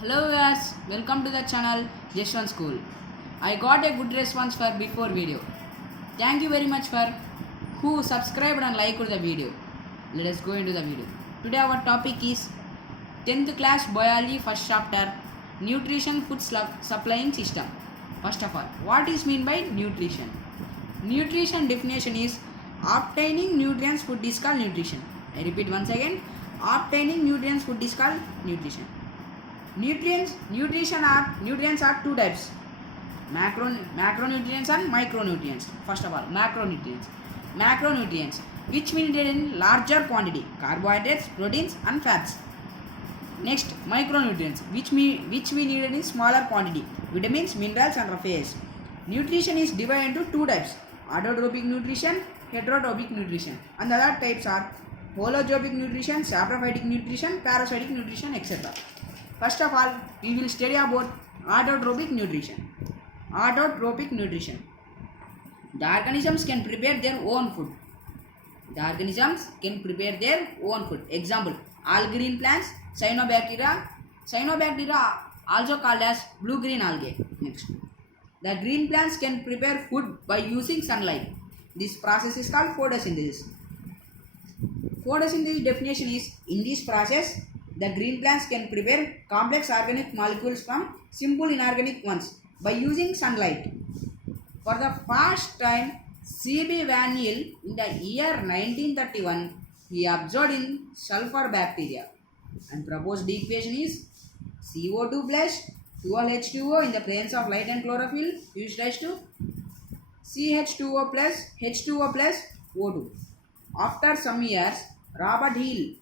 Hello viewers, welcome to the channel Just One School. I got a good response for before video. Thank you very much for who subscribed and liked the video. Let us go into the video. Today our topic is 10th class biology first chapter nutrition food supplying system. First of all, what is mean by nutrition? Nutrition definition is obtaining nutrients food is called nutrition. I repeat once again, obtaining nutrients food is called nutrition. Nutrients are two types, macronutrients and micronutrients. First of all, macronutrients which we needed in larger quantity, carbohydrates, proteins and fats. Next, micronutrients which we needed in smaller quantity, vitamins, minerals and rough. Nutrition is divided into two types, autotrophic nutrition, heterotrophic nutrition, and the other types are holotropic nutrition, saprophytic nutrition, parasitic nutrition, etc. First of all, we will study about autotrophic nutrition. Autotrophic nutrition. The organisms can prepare their own food. Example, all green plants, cyanobacteria. Cyanobacteria also called as blue-green algae. Next, the green plants can prepare food by using sunlight. This process is called photosynthesis. Photosynthesis definition is, in this process, the green plants can prepare complex organic molecules from simple inorganic ones by using sunlight. For the first time, C.B. Van Til in the year 1931, he observed in sulfur bacteria and proposed the equation is CO2 plus 12H2O in the presence of light and chlorophyll gives rise to CH2O plus H2O plus O2. After some years, Robert Hill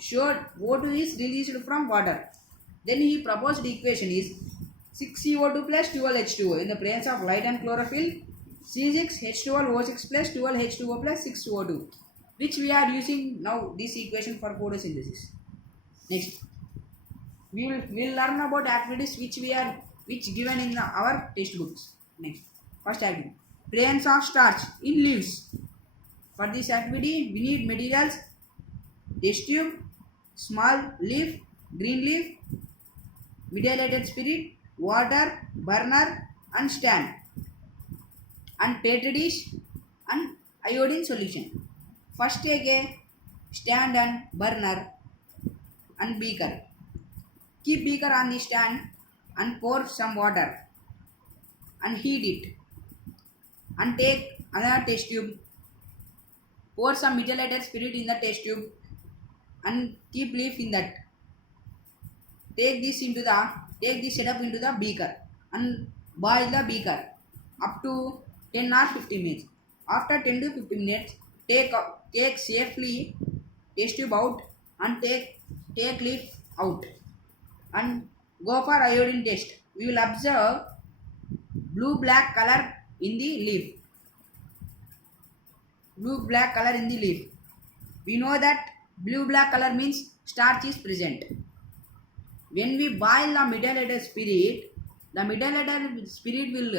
showed O2 is released from water. Then he proposed the equation is 6CO2 plus 12H2O in the presence of light and chlorophyll C6H12O6 plus 12H2O plus 6O2, which we are using now this equation for photosynthesis. Next, we will learn about activities which given in our textbooks. Next, first activity, presence of starch in leaves. For this activity, we need materials: test tube, small leaf, green leaf, methylated spirit, water, burner and stand, and petri dish and iodine solution. First take a stand and burner and beaker. Keep beaker on the stand and pour some water and heat it. And take another test tube, pour some methylated spirit in the test tube and keep leaf in that. Take this setup into the beaker and boil the beaker up to 10 or 15 minutes. After 10 to 15 minutes, take safely test tube out and take leaf out and go for iodine test. We will observe blue-black color in the leaf. Blue-black color in the leaf. We know that blue-black color means starch is present. When we boil the methylated spirit will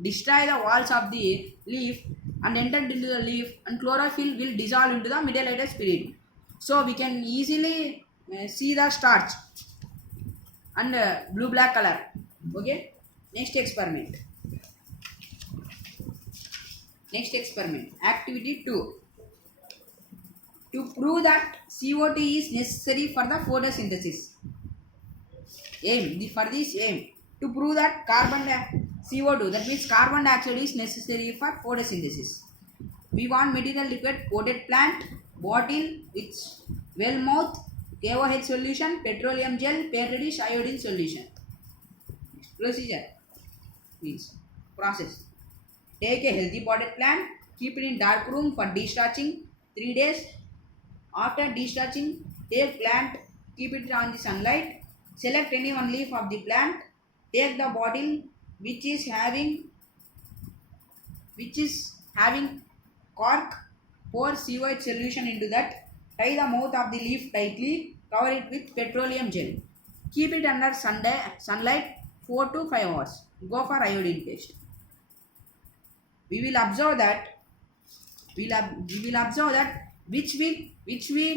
destroy the walls of the leaf and enter into the leaf, and chlorophyll will dissolve into the methylated spirit. So we can easily see the starch and blue-black color. Okay. Next experiment. Activity 2. To prove that CO2 is necessary for the photosynthesis. For this aim, to prove that CO2, that means carbon dioxide, is necessary for photosynthesis. We want material liquid coated plant, bottle with well mouth, KOH solution, petroleum gel, petri dish, iodine solution. Procedure means process. Take a healthy potted plant, keep it in dark room for destarching 3 days. After destarching, take plant, keep it on the sunlight. Select any one leaf of the plant. Take the bottle which is having cork. Pour COH solution into that. Tie the mouth of the leaf tightly. Cover it with petroleum gel. Keep it under sunlight 4 to 5 hours. Go for iodine test. We will observe that which we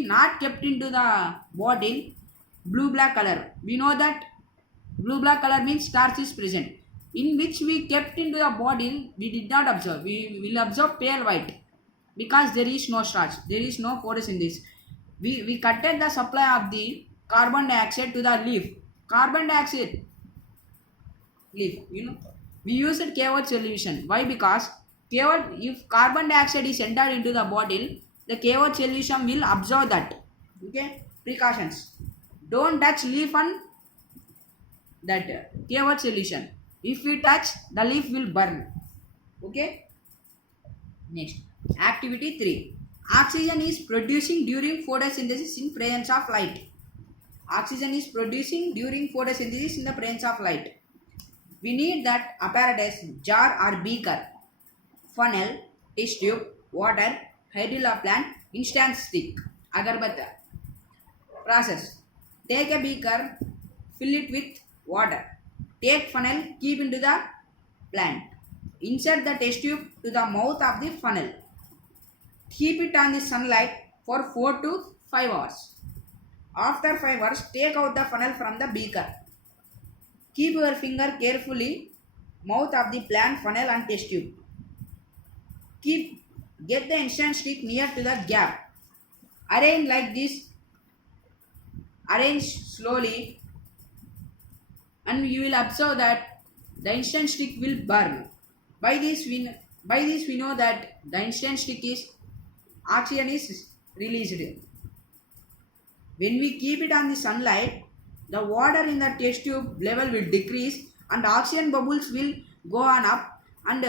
not kept into the bottle, blue black color. We know that blue black color means starch is present, in which we kept into the bottle. We did not observe. We will observe pale white because there is no starch. There is no photosynthesis. We cutted the supply of the carbon dioxide to the leaf. Carbon dioxide leaf, we used KOH solution. Why? Because KOH, if carbon dioxide is entered into the bottle, the KOH solution will absorb that. Okay, precautions. Don't touch leaf on that KOH solution. If we touch, the leaf will burn. Okay. Next, activity 3. Oxygen is producing during photosynthesis in presence of light. Oxygen is producing during photosynthesis in the presence of light. We need that apparatus: jar or beaker, funnel, test tube, water, hydrilla plant, instant stick, agarbatti. Process: take a beaker, fill it with water. Take funnel, keep into the plant. Insert the test tube to the mouth of the funnel. Keep it on the sunlight for 4 to 5 hours. After 5 hours, take out the funnel from the beaker. Keep your finger carefully mouth of the plant, funnel and test tube. Get the instant stick near to the gap. Arrange like this. Arrange slowly, and you will observe that the instant stick will burn. By this we know that the instant stick is oxygen is released. When we keep it on the sunlight, the water in the test tube level will decrease and oxygen bubbles will go on up, and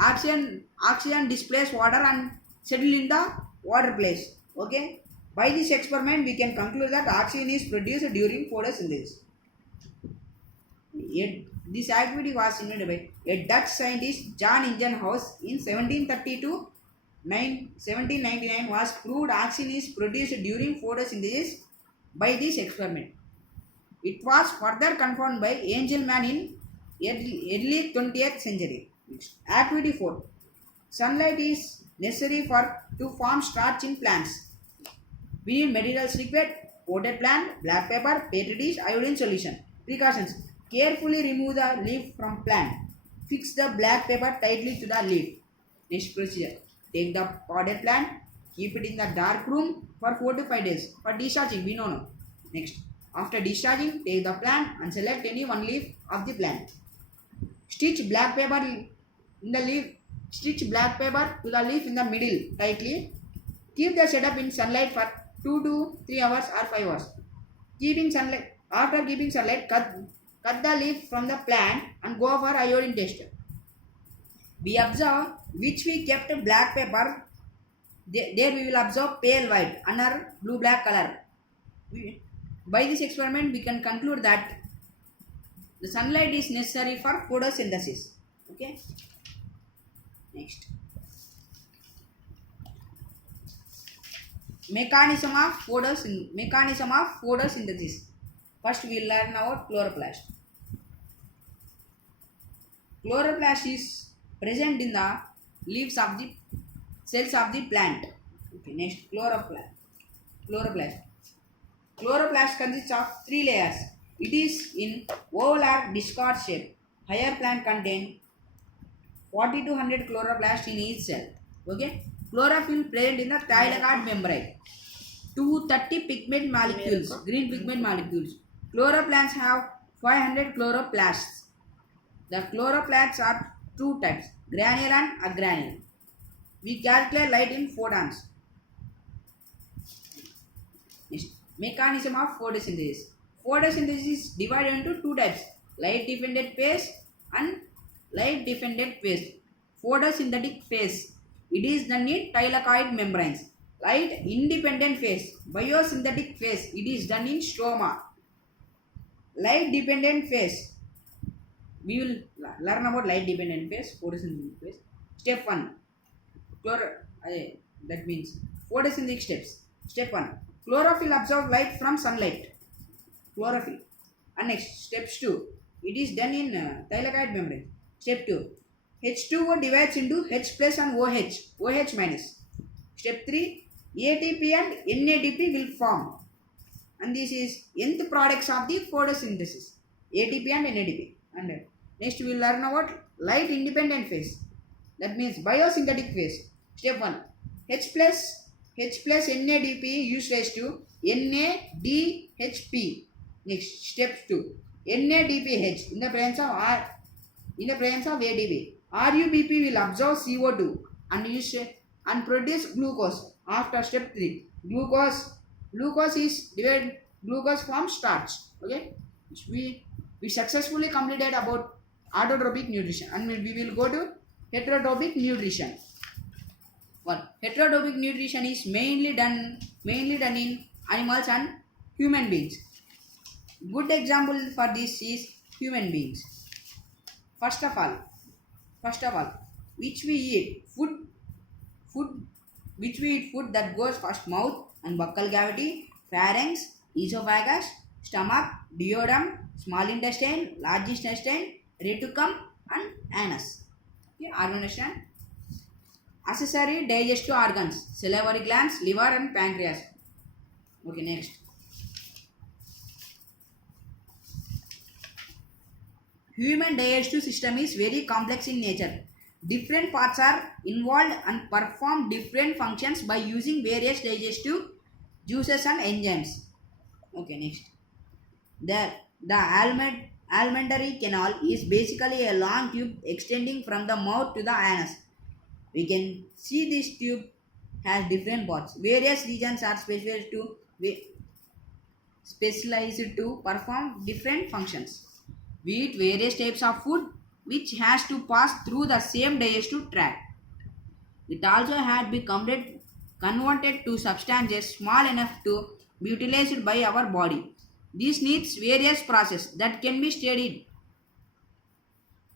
oxygen displace water and settle in the water place. Okay. By this experiment, we can conclude that oxygen is produced during photosynthesis. This activity was invented by a Dutch scientist, John Ingenhousz, in 1730 to 1799. Was proved oxygen is produced during photosynthesis by this experiment. It was further confirmed by Engelmann in early 20th century. Activity 4. Sunlight is necessary to form starch in plants. We need materials required: potted plant, black pepper, petri dish, iodine solution. Precautions: carefully remove the leaf from plant. Fix the black pepper tightly to the leaf. Next procedure: take the potted plant, keep it in the dark room for 4 to 5 days. For discharging, we know no. Next, after discharging, take the plant and select any one leaf of the plant. Stitch black pepper in the leaf. Stitch black pepper to the leaf in the middle tightly. Keep the setup in sunlight for 2 to 3 hours or 5 hours. After keeping sunlight, cut the leaf from the plant and go for iodine test. We observe which we kept black pepper. There we will observe pale white under blue black color. By this experiment, we can conclude that the sunlight is necessary for photosynthesis. Okay. Next, mechanism of photosynthesis. First, we will learn about chloroplast. Chloroplast is present in the leaves of the cells of the plant. Okay. Next, chloroplast. Chloroplast consists of 3 layers. It is in oval or discard shape. Higher plant contain 40 to 100 chloroplasts in each cell. Okay. Chlorophyll present in the thylakoid membrane. 230 pigment molecules, green pigment molecules. Chloroplasts have 500 chloroplasts. The chloroplasts are 2 types: granular and agranular. We calculate light in photons. Next, mechanism of photosynthesis. Photosynthesis is divided into 2 types: light dependent phase and light dependent phase. Photosynthetic phase, it is done in thylakoid membranes. Light independent phase, biosynthetic phase, it is done in stroma. Light dependent phase, we will learn about light dependent phase, photosynthetic phase. Step 1, that means photosynthetic steps. Step 1, chlorophyll absorbs light from sunlight. Chlorophyll. And next, steps 2, it is done in thylakoid membrane. Step 2, H2O divides into H plus and OH minus. Step 3, ATP and NADP will form. and this is nth products of the photosynthesis, ATP and NADP. And next we will learn about light independent phase. That means biosynthetic phase. Step 1. H plus NADP used raised to NADHP. Next, step 2. NADPH in the presence of ADP. RUBP will absorb CO2 and produce glucose. After step 3, glucose is divided glucose from starch. Okay, we successfully completed about autotrophic nutrition, and we will go to heterotrophic nutrition. One, heterotrophic nutrition is mainly done in animals and human beings. Good example for this is human beings. First of all, which we eat food that goes first mouth and buccal cavity, pharynx, esophagus, stomach, duodenum, small intestine, large intestine, reticulum and anus. Okay, are you understand? Accessory digestive organs, salivary glands, liver and pancreas. Okay, next. Human digestive system is very complex in nature. Different parts are involved and perform different functions by using various digestive juices and enzymes. Okay, next. The alimentary canal is basically a long tube extending from the mouth to the anus. We can see this tube has different parts. Various regions are specialized to perform different functions. We eat various types of food which has to pass through the same digestive tract. It also had become converted to substances small enough to be utilized by our body. This needs various processes that can be studied.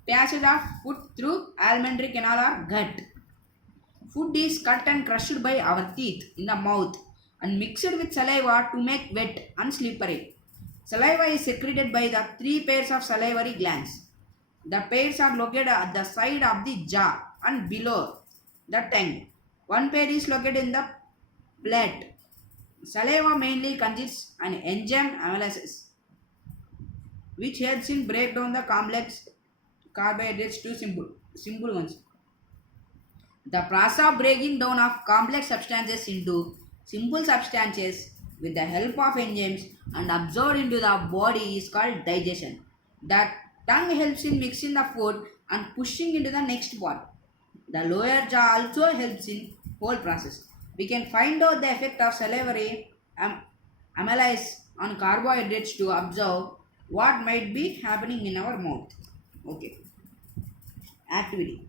Passage of food through alimentary canal or gut. Food is cut and crushed by our teeth in the mouth and mixed with saliva to make wet and slippery. Saliva is secreted by the 3 pairs of salivary glands. The pairs are located at the side of the jaw and below the tongue. One pair is located in the palate. Saliva mainly consists an enzyme amylase, which helps in break down the complex carbohydrates to simple ones. The process of breaking down of complex substances into simple substances with the help of enzymes and absorbed into the body is called digestion. The tongue helps in mixing the food and pushing into the next part. The lower jaw also helps in whole process. We can find out the effect of salivary amylase on carbohydrates to observe what might be happening in our mouth. Okay. Activity.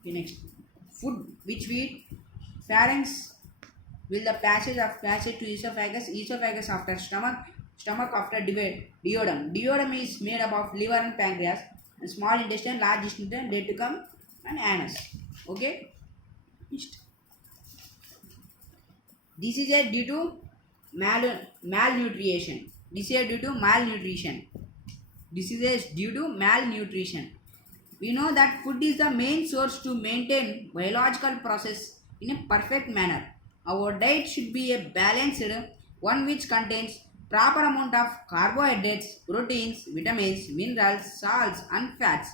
Okay, next. Food which we eat. Pharynx will the passage to esophagus after stomach after duodenum. Duodenum is made up of liver and pancreas, and small intestine, large intestine, reticulum and anus. Okay. Next. This is due to malnutrition. This is due to malnutrition. We know that food is the main source to maintain biological process in a perfect manner. Our diet should be a balanced one which contains proper amount of carbohydrates, proteins, vitamins, minerals, salts and fats.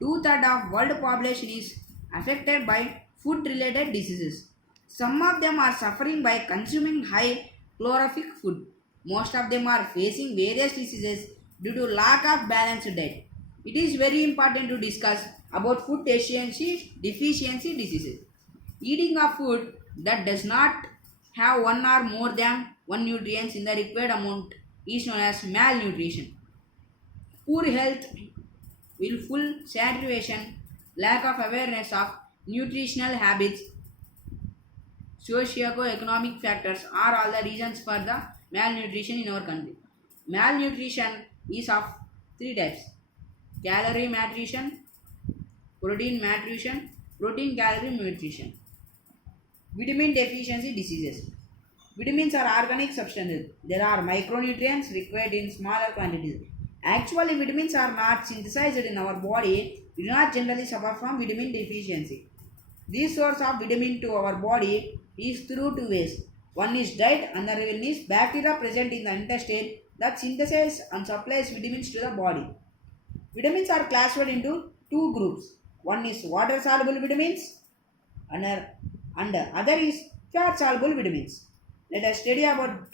2/3 of world population is affected by food related diseases. Some of them are suffering by consuming high caloric food. Most of them are facing various diseases due to lack of balanced diet. It is very important to discuss about food deficiency diseases. Eating a food that does not have one or more than one nutrients in the required amount is known as malnutrition. Poor health, willful saturation, lack of awareness of nutritional habits, socio-economic factors are all the reasons for the malnutrition in our country. Malnutrition is of 3 types: calorie malnutrition, protein malnutrition, protein calorie malnutrition. Vitamin deficiency diseases. Vitamins are organic substances. There are micronutrients required in smaller quantities. Actually, vitamins are not synthesized in our body. We do not generally suffer from vitamin deficiency. This source of vitamin to our body is through two ways. One is diet, another one is bacteria present in the intestine that synthesize and supplies vitamins to the body. Vitamins are classified into two groups. One is water soluble vitamins and other is fat soluble vitamins. Let us study about